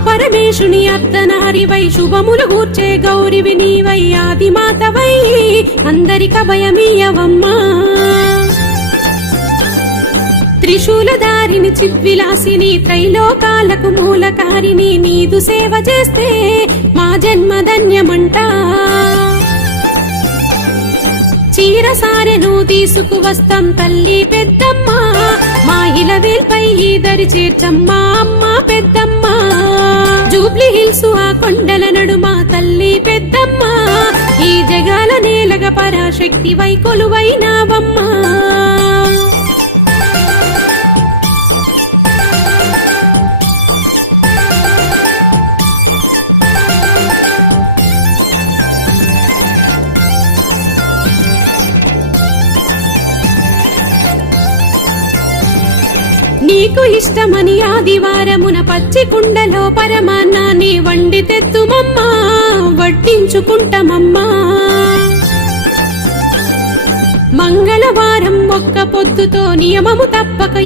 పరమేశుని అర్ధనారివై శుభములు గూర్చే గౌరివి నీవై ఆదిమాతవై అందరికభయమీయవమ్మా త్రిశూలధారిని చిద్విలాసిని త్రైలోకాలకు మూలకారిని నీదు సేవ చేస్తే మా జన్మధన్యమంట చీరసారెను తీసుకువస్తాం తల్లి పెద్దమ్మ మా ఇలవేల్పై దరి చేర్చమ్మా అమ్మ పెద్దమ్మ జూబ్లీ హిల్స్ ఆ కొండల నడుమ తల్లి పెద్దమ్మ ఈ జగాల నేలగ పరాశక్తి వై కొలువైనావమ్మా నీకు ఇష్టమని ఆదివారమున పచ్చి కుండలో పరమాన్నాన్ని వండి తెత్తుమమ్మా వడ్డించుకుంటామమ్మా మంగళవారం ఒక్క పొద్దుతో నియమము తప్పక